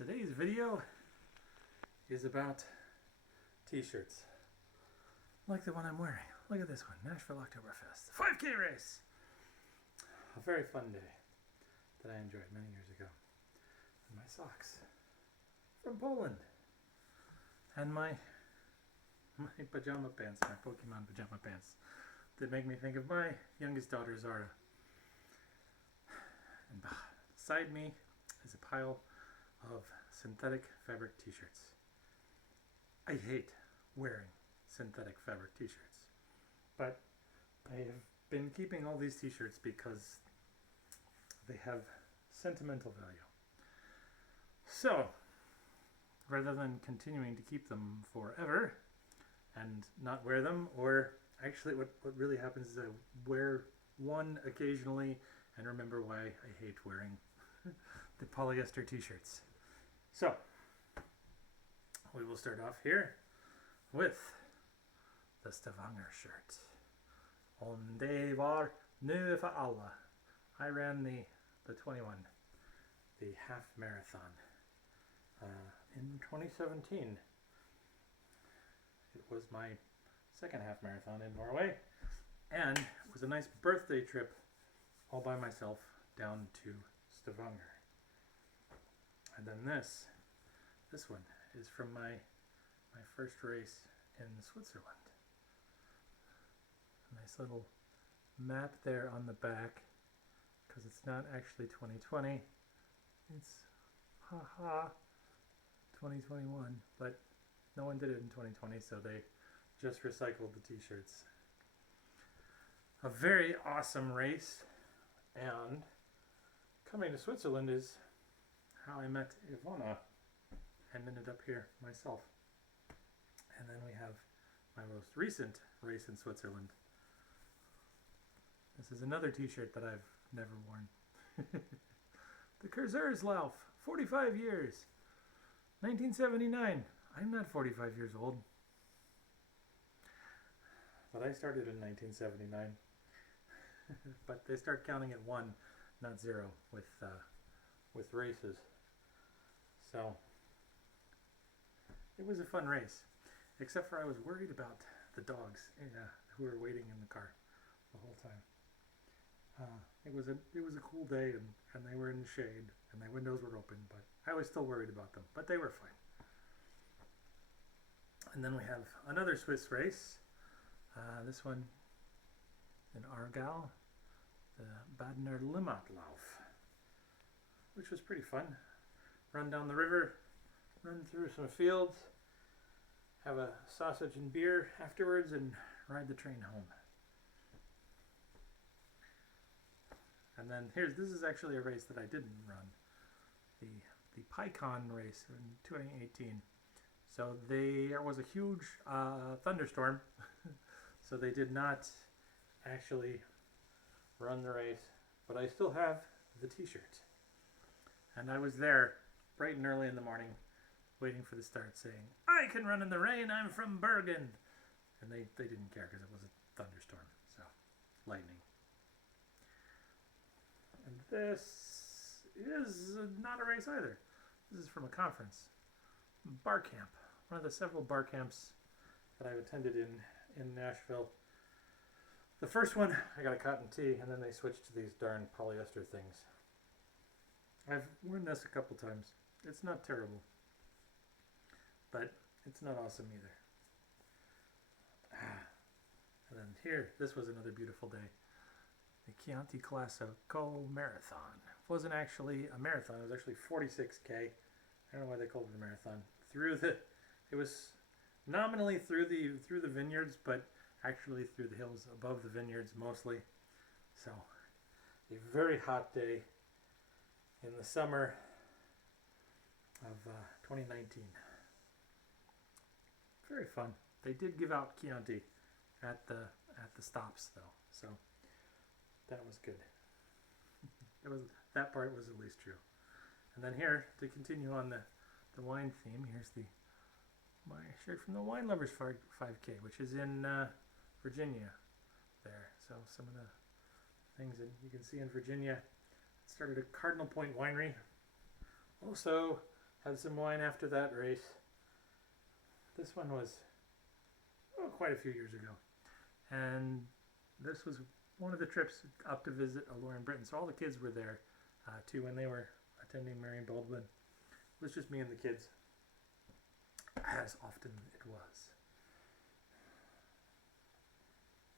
Today's video is about t-shirts. Like the one I'm wearing. Look at this one, Nashville Oktoberfest. 5K race! A very fun day that I enjoyed many years ago. And my socks from Poland. And my pajama pants, my Pokemon pajama pants that make me think of my youngest daughter, Zara. And beside me is a pile of synthetic fabric t-shirts. I hate wearing synthetic fabric t-shirts, but I have been keeping all these t-shirts because they have sentimental value. So, rather than continuing to keep them forever and not wear them, or actually what really happens is I wear one occasionally and remember why I hate wearing the polyester t-shirts. So, we will start off here with the Stavanger shirt. Om det var nu för alla. I ran the 21, the half marathon, in 2017. It was my second half marathon in Norway, and it was a nice birthday trip all by myself down to Stavanger. And then this one is from my first race in Switzerland. A nice little map there on the back, because it's not actually 2020, it's 2021, but no one did it in 2020, so they just recycled the t-shirts. A very awesome race, and coming to Switzerland is how I met Ivana and ended up here myself. And then we have my most recent race in Switzerland. This is another t-shirt that I've never worn. The Kurzurslauf, 45 years, 1979. I'm not 45 years old, but I started in 1979. But they start counting at 1, not 0, with races. So it was a fun race, except for I was worried about the dogs who were waiting in the car the whole time. It was a cool day, and they were in the shade, and their windows were open, but I was still worried about them, but they were fine. And then we have another Swiss race, this one in Aargau, the Badener Limmatlauf, which was pretty fun. Run down the river, run through some fields, have a sausage and beer afterwards, and ride the train home. And then this is actually a race that I didn't run, the PyCon race in 2018. So there was a huge thunderstorm, so they did not actually run the race, but I still have the t-shirt. And I was there bright and early in the morning, waiting for the start, saying, "I can run in the rain, I'm from Bergen." And they didn't care because it was a thunderstorm, so lightning. And this is not a race either. This is from a conference, bar camp, one of the several bar camps that I've attended in Nashville. The first one, I got a cotton tee, and then they switched to these darn polyester things. I've worn this a couple times. It's not terrible, but it's not awesome either. And then here, this was another beautiful day. The Chianti Classico Marathon. It wasn't actually a marathon, it was actually 46K. I don't know why they called it a marathon. It was nominally through the vineyards, but actually through the hills above the vineyards mostly. So, a very hot day in the summer of 2019. Very fun. They did give out Chianti at the stops though, so that was good. That part was at least true. And then here, to continue on the wine theme, here's my shirt from the Wine Lovers 5K, which is in Virginia there. So some of the things that you can see in Virginia. It started at Cardinal Point Winery. Also Had some wine after that race. This one was quite a few years ago. And this was one of the trips up to visit a lawyer in Britain. So all the kids were there too when they were attending Marion Baldwin. It was just me and the kids, as often it was.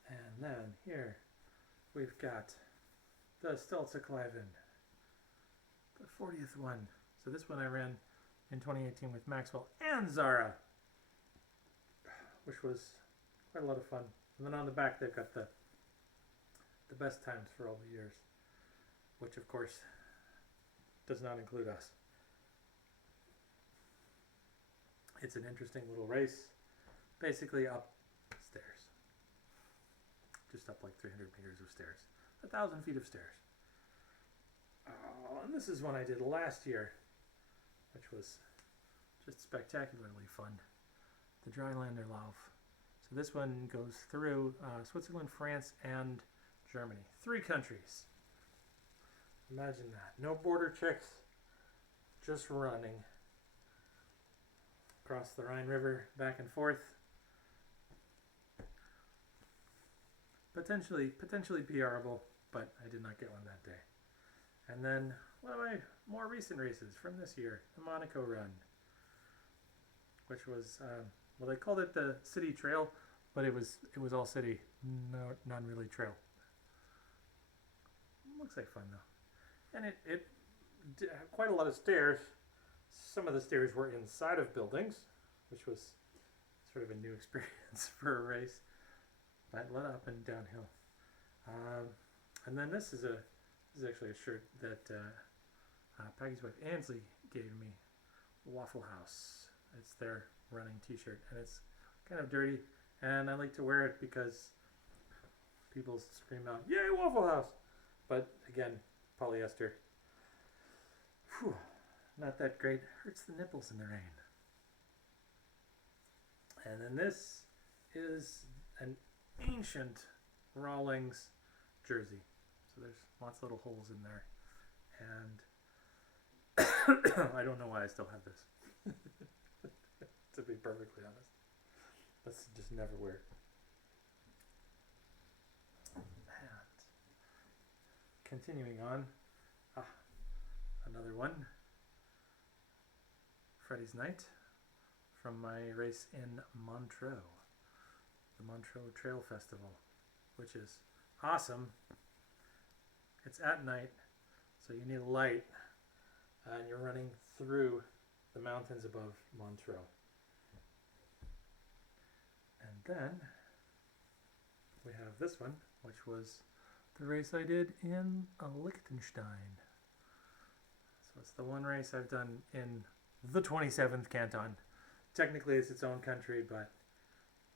And then here we've got the Stelza Cliven, the 40th one. So this one I ran in 2018 with Maxwell and Zara, which was quite a lot of fun. And then on the back they've got the best times for all the years, which of course does not include us. It's an interesting little race, basically upstairs, just up like 300 meters of stairs, 1,000 feet of stairs. And this is one I did last year, which was just spectacularly fun. The Dreilander Lauf. So this one goes through Switzerland, France, and Germany. 3 countries. Imagine that. No border checks, just running across the Rhine River, back and forth. Potentially PRable, but I did not get one that day. And then one of my more recent races from this year, the Monaco Run, which was well, they called it the city trail, but it was all city, none really trail. Looks like fun though, and it did quite a lot of stairs. Some of the stairs were inside of buildings, which was sort of a new experience for a race, but led up and downhill. And then this is actually a shirt that Peggy's wife Ansley gave me, Waffle House. It's their running t-shirt, and it's kind of dirty, and I like to wear it because people scream out, "Yay, Waffle House!" But again, polyester. Whew, not that great. Hurts the nipples in the rain. And then this is an ancient Rawlings jersey. So there's lots of little holes in there. And I don't know why I still have this. To be perfectly honest. Let's just never wear it. And continuing on. Another one. Freddy's Night from my race in Montreux. The Montreux Trail Festival, which is awesome. It's at night, so you need a light, and you're running through the mountains above Montreux. And then we have this one, which was the race I did in Liechtenstein. So it's the one race I've done in the 27th canton. Technically it's its own country, but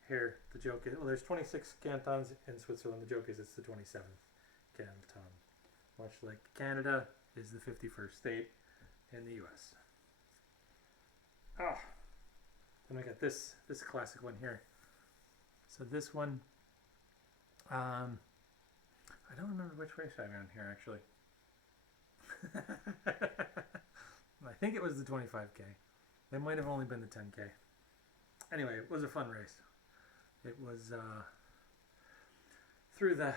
here the joke is, well, there's 26 cantons in Switzerland. The joke is it's the 27th canton. Much like Canada is the 51st state in the US. Then we got this classic one here. So this one, I don't remember which race I ran here actually. I think it was the 25K. It might have only been the 10K. Anyway, it was a fun race. It was through the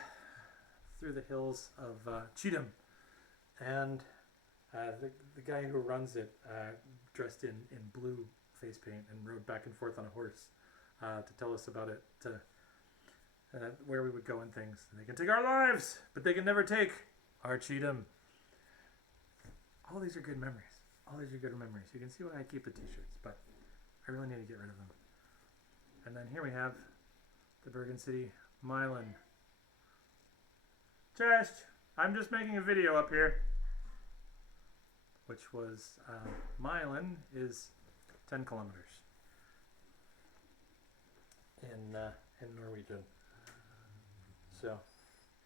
hills of Cheatham, and the guy who runs it dressed in blue face paint and rode back and forth on a horse to tell us about it, where we would go and things. They can take our lives, but they can never take our Cheatham. All these are good memories. All these are good memories. You can see why I keep the t-shirts, but I really need to get rid of them. And then here we have the Bergen City Milan. Just, I'm just making a video up here. Which was, Milan is 10 kilometers in Norwegian. So,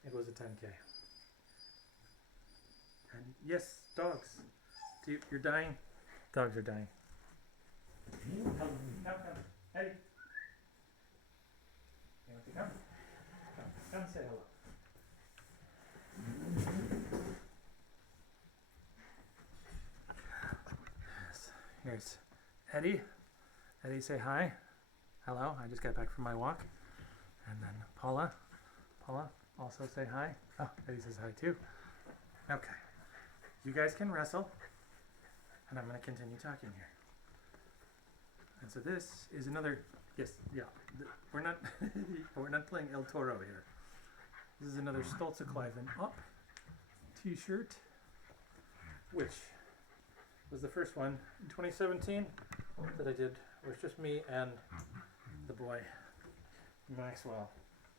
it was a 10K. And yes, dogs. You're dying? Dogs are dying. Come. Hey. You want to come? Come say hello. Yes. Here's Eddie. Eddie, say hi. Hello, I just got back from my walk. And then Paula. Paula, also say hi. Oh, Eddie says hi too. Okay. You guys can wrestle. And I'm going to continue talking here. And so this is another, yes, yeah, we're not we're not playing El Toro here. This is another Stolze-Cliven Up T-shirt, which was the first one in 2017 that I did. It was just me and the boy, Maxwell.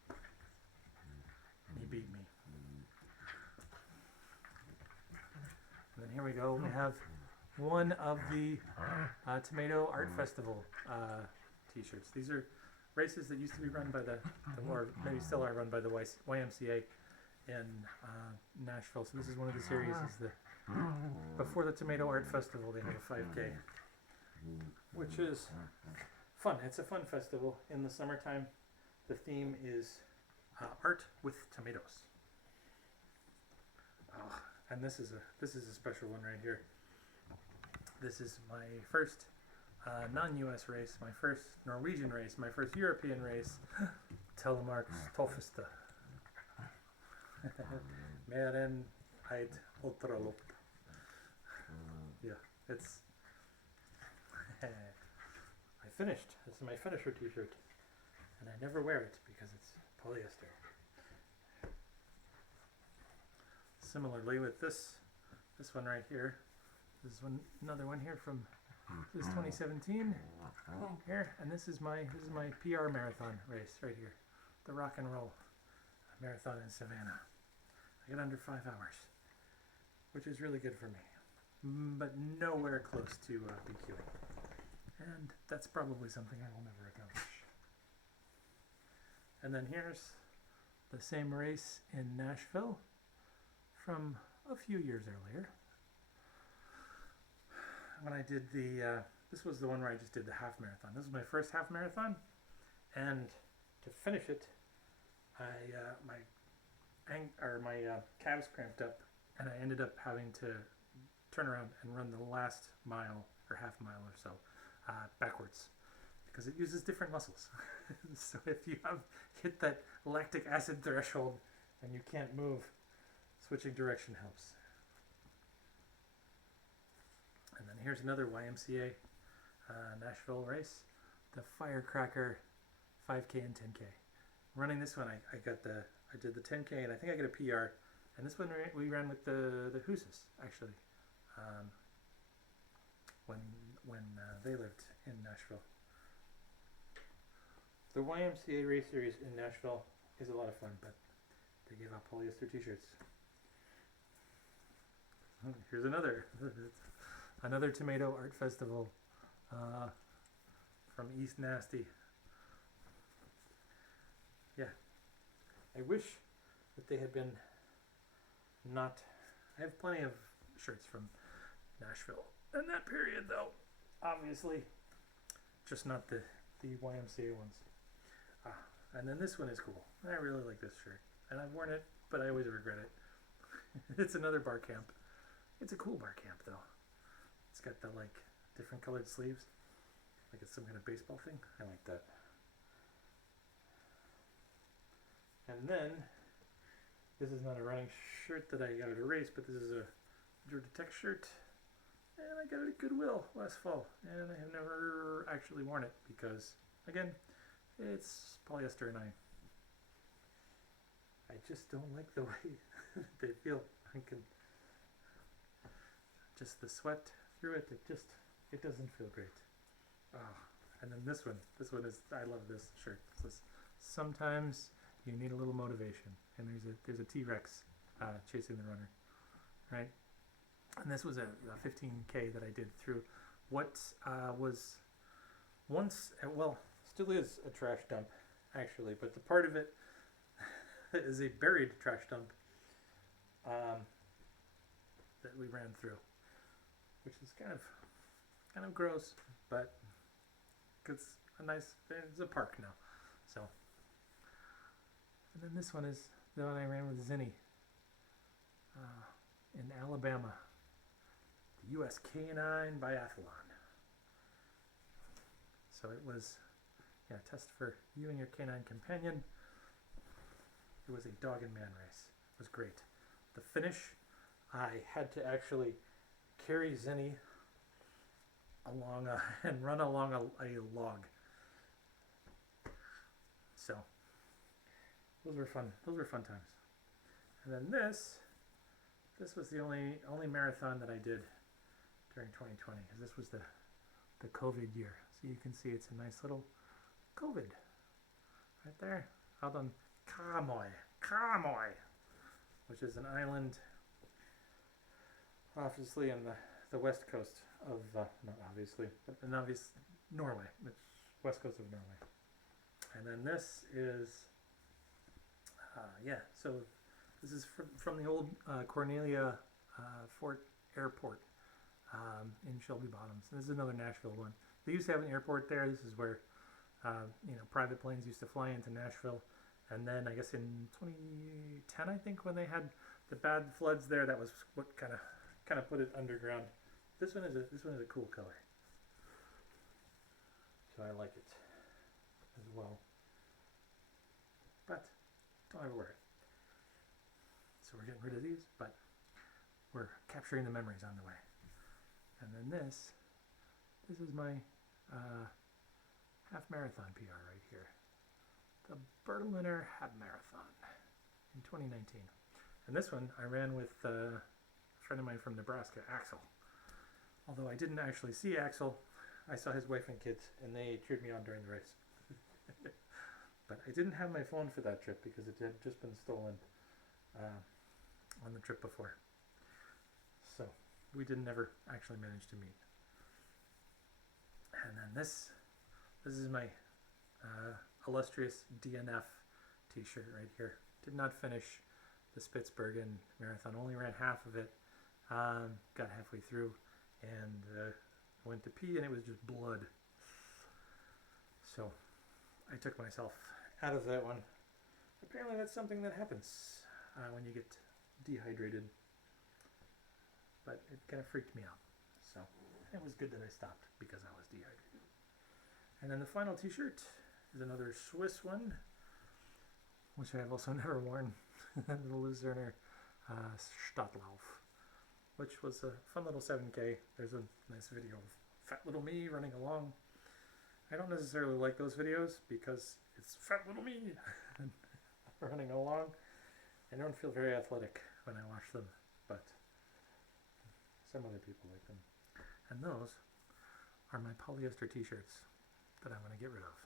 And he beat me. And then here we go. We have one of the Tomato Art Festival T-shirts. These are races that used to be run by or maybe still are run by the YMCA in Nashville. So this is one of the series. Before the Tomato Art Festival, they have a 5K, which is fun. It's a fun festival in the summertime. The theme is art with tomatoes. Oh, and this is a special one right here. This is my first non-US race, my first Norwegian race, my first European race. Telemark Toffeste. Meren Eid Ultralopp. Yeah, it's... I finished. This is my finisher t-shirt. And I never wear it because it's polyester. Similarly with this one right here. This is another one here from this is 2017 here, and this is my PR marathon race right here, the rock and roll marathon in Savannah. I get under 5 hours, which is really good for me, but nowhere close to BQing, and that's probably something I will never accomplish. And then here's the same race in Nashville from a few years earlier. When I did this was the one where I just did the half marathon. This was my first half marathon, and to finish it, my calves cramped up, and I ended up having to turn around and run the last mile or half mile or so backwards, because it uses different muscles. So if you have hit that lactic acid threshold and you can't move, switching direction helps. And then here's another YMCA Nashville race, the Firecracker 5K and 10K. Running this one, I did the 10K, and I think I got a PR. And this one we ran with the Hooses actually, when they lived in Nashville. The YMCA race series in Nashville is a lot of fun, but they gave out polyester T-shirts. Here's another. Another Tomato Art Festival from East Nasty. Yeah. I wish that they had been not... I have plenty of shirts from Nashville in that period, though. Obviously. Just not the YMCA ones. And then this one is cool. I really like this shirt. And I've worn it, but I always regret it. It's another bar camp. It's a cool bar camp, though. It's got the different colored sleeves, like it's some kind of baseball thing. I like that. And then this is not a running shirt that I got at a race, but this is a Georgia Tech shirt, and I got it at Goodwill last fall, and I have never actually worn it because, again, it's polyester, and I just don't like the way they feel. I can just the sweat through it. It doesn't feel great. And then this one is, I love this shirt. It says, sometimes you need a little motivation, and there's a T-Rex chasing the runner, right? And this was a 15K that I did through what was once, well, still is a trash dump actually, but the part of it is a buried trash dump that we ran through, which is kind of gross, but it's it's a park now. So, and then this one is the one I ran with Zinni in Alabama, the U.S. Canine Biathlon. So it was, yeah, test for you and your canine companion. It was a dog and man race. It was great. The finish, I had to actually carry Zinni along and run along a log. So those were fun. Those were fun times. And then this was the only marathon that I did during 2020, because this was the COVID year. So you can see it's a nice little COVID right there out on Kamoy, which is an island obviously on the west coast of, not obviously, but an obvious Norway. It's west coast of Norway. And then this is, yeah, so this is from the old Cornelia Fort Airport in Shelby Bottoms. And this is another Nashville one. They used to have an airport there. This is where private planes used to fly into Nashville. And then I guess in 2010, I think, when they had the bad floods there, that was what kind of put it underground. This one is a cool color, so I like it as well. But don't ever wear it. So we're getting rid of these, but we're capturing the memories on the way. And then this is my half marathon PR right here. The Berliner Half Marathon in 2019. And this one I ran with a friend of mine from Nebraska, Axel. Although I didn't actually see Axel, I saw his wife and kids, and they cheered me on during the race. But I didn't have my phone for that trip because it had just been stolen on the trip before. So we didn't ever actually manage to meet. And then this is my illustrious DNF t-shirt right here. Did not finish the Spitsbergen Marathon, only ran half of it. Got halfway through and went to pee and it was just blood. So I took myself out of that one. Apparently that's something that happens when you get dehydrated. But it kind of freaked me out. So it was good that I stopped because I was dehydrated. And then the final t-shirt is another Swiss one, which I have also never worn. The Luzerner Stadtlauf, which was a fun little 7K. There's a nice video of fat little me running along. I don't necessarily like those videos because it's fat little me running along. I don't feel very athletic when I watch them, but some other people like them. And those are my polyester t-shirts that I'm going to get rid of.